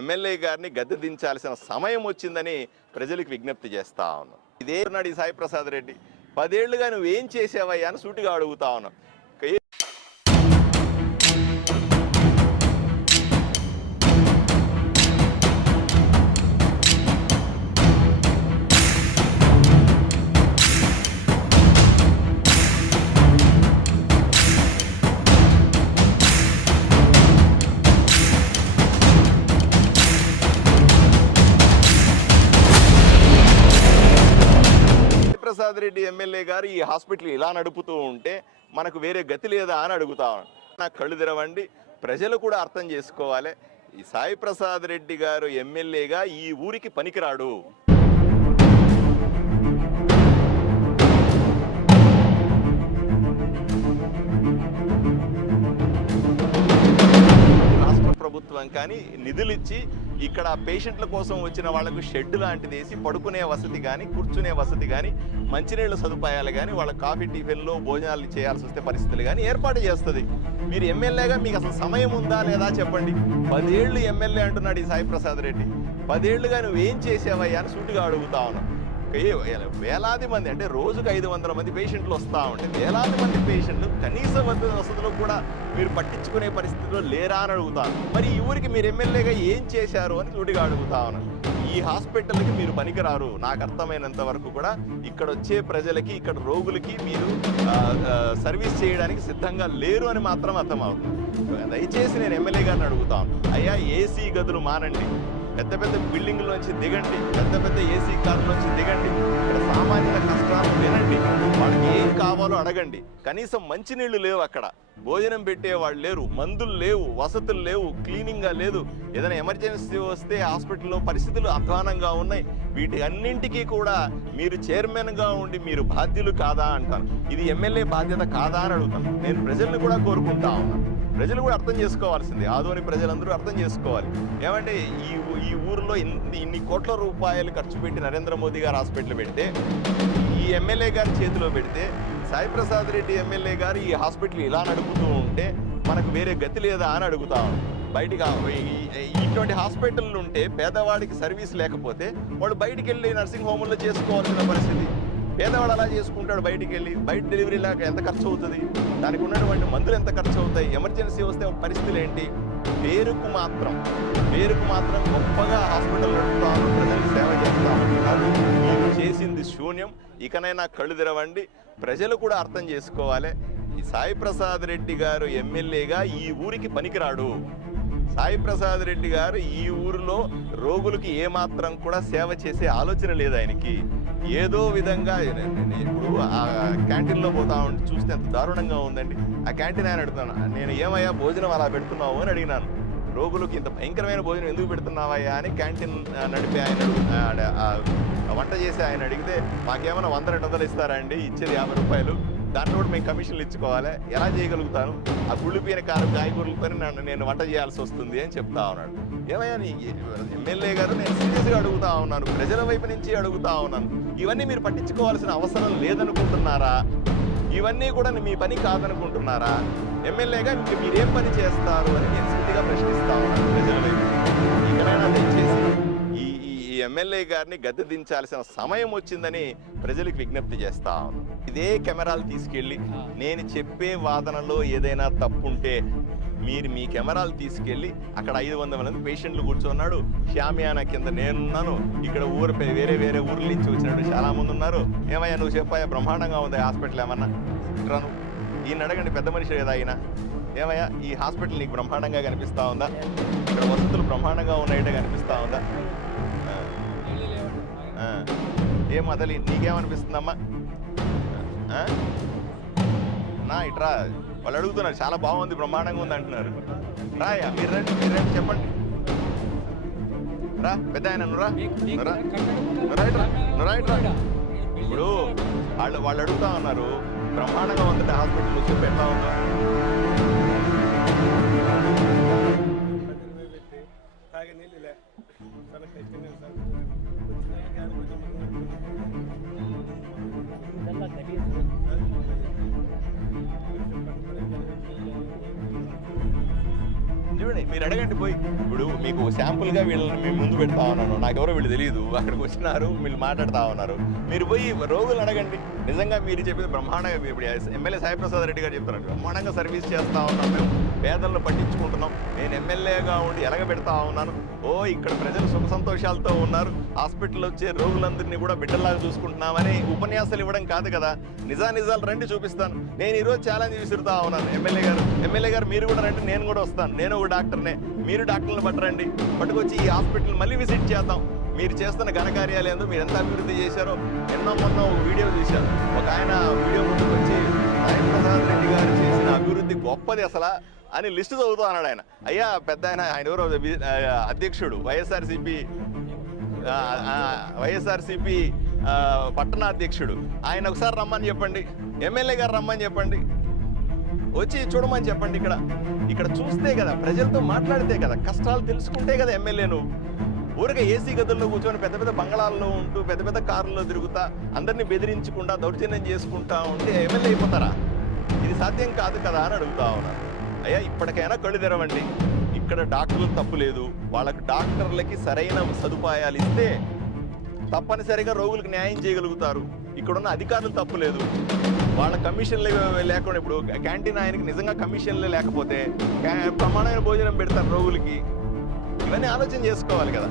MLA గారిని గద్దె దించాల్సిన సమయం వచ్చిందని ప్రజలకు విజ్ఞప్తి చేస్తా ఉన్నాం. ఇదే నాడు ఈ సాయి ప్రసాద్ రెడ్డి. పదేళ్ళుగా నువ్వేం చేసావయ్యా అని సూటిగా అడుగుతా ఉన్నాం. రెడ్డి ఎమ్మెల్యే గారు ఈ హాస్పిటల్ ఇలా నడుపుతూ ఉంటే మనకు వేరే గతి లేదా అని అడుగుతా నాకు కళ్ళు తెరవండి. ప్రజలు కూడా అర్థం చేసుకోవాలి. ఈ సాయి ప్రసాద్ రెడ్డి గారు ఎమ్మెల్యేగా ఈ ఊరికి పనికిరాడు. రాష్ట్ర ప్రభుత్వం కానీ నిధులిచ్చి ఇక్కడ పేషెంట్ల కోసం వచ్చిన వాళ్ళకు షెడ్ లాంటిది వేసి పడుకునే వసతి కానీ కూర్చునే వసతి కానీ మంచినీళ్ళ సదుపాయాలు కానీ వాళ్ళ కాఫీ టిఫిన్లో భోజనాలు చేయాల్సి వస్తే పరిస్థితులు కానీ ఏర్పాటు చేస్తుంది. మీరు ఎమ్మెల్యేగా మీకు అసలు సమయం ఉందా లేదా చెప్పండి. పదేళ్ళు ఎమ్మెల్యే అంటున్నాడు ఈ సాయి ప్రసాద్ రెడ్డి. పదేళ్ళుగా నువ్వేం చేసావయ్యా అని సూటిగా అడుగుతా ఉన్నావు వేలాది మంది అంటే రోజుకు ఐదు వందల మంది పేషెంట్లు వస్తూ ఉంటే వేలాది మంది పేషెంట్లు కనీస వసతులు కూడా మీరు పట్టించుకునే పరిస్థితిలో లేరా అని అడుగుతాను మరి ఈ ఊరికి మీరు ఎమ్మెల్యేగా ఏం చేశారు అని చూడిగా అడుగుతా ఉన్నాను ఈ హాస్పిటల్కి మీరు పనికిరారు. నాకు అర్థమైనంత వరకు కూడా ఇక్కడ వచ్చే ప్రజలకి ఇక్కడ రోగులకి మీరు సర్వీస్ చేయడానికి సిద్ధంగా లేరు అని మాత్రం అర్థమవుతుంది. దయచేసి నేను ఎమ్మెల్యే గారిని అడుగుతాను అయ్యా ఏసీ గదులు మానండి. పెద్ద పెద్ద బిల్డింగ్లోంచి దిగండి పెద్ద పెద్ద ఏసీ కార్లోంచి దిగండి. ఇక్కడ సామాన్యుల కష్టాలు వినండి. వాళ్ళకి ఏం కావాలో అడగండి. కనీసం మంచినీళ్ళు లేవు అక్కడ. భోజనం పెట్టే వాళ్ళు లేరు మందులు లేవు వసతులు లేవు క్లీనింగ్గా లేదు. ఏదైనా ఎమర్జెన్సీ వస్తే హాస్పిటల్లో పరిస్థితులు అధ్వానంగా ఉన్నాయి. వీటి అన్నింటికీ కూడా మీరు చైర్మన్గా ఉండి మీరు బాధ్యులు కాదా అంటాను. ఇది ఎమ్మెల్యే బాధ్యత కాదా అని అడుగుతాను. నేను ప్రజల్ని కూడా కోరుకుంటా ఉన్నాను. ప్రజలు కూడా అర్థం చేసుకోవాల్సింది. ఆదోని ప్రజలందరూ అర్థం చేసుకోవాలి. ఏమంటే ఈ ఈ ఊరిలో ఇన్ని ఇన్ని కోట్ల రూపాయలు ఖర్చు పెట్టి నరేంద్ర మోదీ గారు హాస్పిటల్ పెడితే ఈ ఎమ్మెల్యే గారి చేతిలో పెడితే సాయి ప్రసాద్ రెడ్డి ఎమ్మెల్యే గారు ఈ హాస్పిటల్ ఇలా నడుపుతూ ఉంటే మనకు వేరే గతి లేదా అని అడుగుతాం బయటికి ఈ- ఇటువంటి హాస్పిటల్ ఉంటే పేదవాడికి సర్వీస్ లేకపోతే వాడు బయటికి వెళ్ళి నర్సింగ్ హోమ్లో చేసుకోవాల్సిన పరిస్థితి. పేదవాడు అలా చేసుకుంటాడు బయటికి వెళ్ళి బయట డెలివరీ లాగా ఎంత ఖర్చు అవుతుంది? దానికి ఉన్నటువంటి మందులు ఎంత ఖర్చు అవుతాయి? ఎమర్జెన్సీ వస్తే పరిస్థితులు ఏంటి? పేరుకు మాత్రం పేరుకు మాత్రం గొప్పగా హాస్పిటల్ నడుపుతాము ప్రజలకు సేవ చేస్తా ఉంటున్నారు మీరు చేసింది శూన్యం. ఇకనైనా కళ్ళు తెరవండి. ప్రజలు కూడా అర్థం చేసుకోవాలి. ఈ సాయి ప్రసాద్ రెడ్డి గారు ఎమ్మెల్యేగా ఈ ఊరికి పనికిరాడు. సాయి ప్రసాద్ రెడ్డి గారు ఈ ఊరిలో రోగులకి ఏమాత్రం కూడా సేవ చేసే ఆలోచన లేదు ఆయనకి. ఏదో విధంగా ఇప్పుడు ఆ క్యాంటీన్లో పోతా ఉంటే చూస్తే ఎంత దారుణంగా ఉందండి. ఆ క్యాంటీన్ ఆయన అడుగుతాను నేను ఏమయ్యా భోజనం అలా పెడుతున్నావు? అని అడిగినాను. రోగులకు ఇంత భయంకరమైన భోజనం ఎందుకు పెడుతున్నావయ్యా అని క్యాంటీన్ నడిపే ఆయన వంట చేసి ఆయన అడిగితే మాకేమైనా వంద రెండు వందలు ఇస్తారా అండి? ఇచ్చేది యాభై రూపాయలు. దాంట్లో కూడా మేము కమిషన్లు ఇచ్చుకోవాలి. ఎలా చేయగలుగుతాను? ఆ కుళ్ళిపోయిన కారు కాయగూరలతో నన్ను నేను వంట చేయాల్సి వస్తుంది అని చెప్తా ఉన్నాడు. ఏమయ్యా ఎమ్మెల్యే గారు నేను సీరియస్గా అడుగుతా ఉన్నాను. ప్రజల వైపు నుంచి అడుగుతా ఉన్నాను. ఇవన్నీ మీరు పట్టించుకోవాల్సిన అవసరం లేదనుకుంటున్నారా? ఇవన్నీ కూడా మీ పని కాదనుకుంటున్నారా? ఎమ్మెల్యేగా ఇంక మీరేం పని చేస్తారు అని నేను సూటిగా ప్రశ్నిస్తా ఉన్నాను ప్రజల వైపు. ఎమ్మెల్యే గారిని గద్దె దించాల్సిన సమయం వచ్చిందని ప్రజలకు విజ్ఞప్తి చేస్తా ఇదే కెమెరాలు తీసుకెళ్ళి నేను చెప్పే వాదనలో ఏదైనా తప్పుంటే మీరు మీ కెమెరాలు తీసుకెళ్ళి అక్కడ ఐదు వందల మంది పేషెంట్లు కూర్చున్నాడు. షామియానా కింద నేనున్నాను. ఇక్కడ ఊరు వేరే వేరే ఊర్ల నుంచి వచ్చినట్టు చాలామంది ఉన్నారు. ఏమయ్యా నువ్వు చెప్పాయా బ్రహ్మాండంగా ఉంది హాస్పిటల్ ఏమన్నా? రాను. ఈయన అడగండి పెద్ద మనిషి కదా ఆయన. ఏమయ్యా ఈ హాస్పిటల్ నీకు బ్రహ్మాండంగా కనిపిస్తా ఉందా? ఇక్కడ వసతులు బ్రహ్మాండంగా ఉన్నాయంటే కనిపిస్తా ఉందా? ఏం అసలు నీకేమనిపిస్తుందమ్మా? నా ఇట్రా వాళ్ళు అడుగుతున్నారు చాలా బాగుంది బ్రహ్మాండంగా ఉంది అంటున్నారు. రాయా మీరు రండి మీరు రండి చెప్పండి. రా పెద్ద ఆయన నువ్వు రా. నువ్వు ఇప్పుడు వాళ్ళు వాళ్ళు అడుగుతా ఉన్నారు బ్రహ్మాండంగా ఉందంటే హాస్పిటల్ చెప్పి ఎట్లా ఉందో మీరు అడగండి పోయి. ఇప్పుడు మీకు శాంపుల్గా వీళ్ళని మేము ముందు పెడతా ఉన్నాను. నాకెవరో వీళ్ళు తెలియదు అక్కడికి వచ్చినారు వీళ్ళు మాట్లాడుతూ ఉన్నారు. మీరు పోయి రోగులు అడగండి. నిజంగా మీరు చెప్పేది బ్రహ్మాండంగా ఇప్పుడు ఎమ్మెల్యే సాయిప్రసాద్ రెడ్డి గారు చెప్తారు బ్రహ్మాండంగా సర్వీస్ చేస్తూ ఉన్నాం మేము. పేదలను పట్టించుకుంటున్నాం. నేను ఎమ్మెల్యేగా ఉండి ఎలగబెడతా ఉన్నాను. ఓ ఇక్కడ ప్రజలు సుఖ సంతోషాలతో ఉన్నారు. హాస్పిటల్ వచ్చే రోగులందరినీ కూడా బిడ్డలాగా చూసుకుంటున్నామని ఉపన్యాసాలు ఇవ్వడం కాదు కదా. నిజా నిజాలు రండి చూపిస్తాను. నేను ఈరోజు ఛాలెంజ్ విసురుతా ఉన్నాను. ఎమ్మెల్యే గారు ఎమ్మెల్యే గారు మీరు కూడా రండి నేను కూడా వస్తాను. నేను ఒక డాక్టర్నే. మీరు డాక్టర్ని పట్టరండి. పట్టుకొచ్చి ఈ హాస్పిటల్ మళ్ళీ విజిట్ చేద్దాం. మీరు చేస్తున్న ఘనకార్యాలు ఏందో మీరు ఎంత అభివృద్ధి చేశారో ఎన్నో మొన్న వీడియో చూశారు ఒక ఆయన వీడియో ముందుకు వచ్చి ప్రసాద్ రెడ్డి గారు చేసిన అభివృద్ధి గొప్పది అసలు అని లిస్టు చదువుతా అన్నాడు ఆయన. అయ్యా పెద్ద ఆయన ఆయన ఎవరో అధ్యక్షుడు వైఎస్ఆర్సిపి వైఎస్ఆర్సిపి పట్టణాధ్యక్షుడు ఆయన ఒకసారి రమ్మని చెప్పండి. ఎమ్మెల్యే గారు రమ్మని చెప్పండి. వచ్చి చూడమని చెప్పండి ఇక్కడ. ఇక్కడ చూస్తే కదా ప్రజలతో మాట్లాడితే కదా కష్టాలు తెలుసుకుంటే కదా ఎమ్మెల్యే నువ్వు. ఊరికే ఏసీ గదుల్లో కూర్చొని పెద్ద పెద్ద బంగళాల్లో ఉంటూ పెద్ద పెద్ద కార్లలో తిరుగుతా అందరినీ బెదిరించకుండా దౌర్జన్యం చేసుకుంటా ఉంటే ఎమ్మెల్యే అయిపోతారా? ఇది సాధ్యం కాదు కదా అని అడుగుతా ఉన్నా. అయ్యా ఇప్పటికైనా కళ్ళు తెరవండి. ఇక్కడ డాక్టర్లు తప్పు లేదు. వాళ్ళకి డాక్టర్లకి సరైన సదుపాయాలు ఇస్తే తప్పనిసరిగా రోగులకు న్యాయం చేయగలుగుతారు. ఇక్కడున్న అధికారులు తప్పులేదు వాళ్ళ కమిషన్లు లేకుండా ఇప్పుడు క్యాంటీన్ ఆయనకి నిజంగా కమిషన్లే లేకపోతే ప్రమాణమైన భోజనం పెడతారు రోగులకి. ఇవన్నీ ఆలోచన చేసుకోవాలి కదా.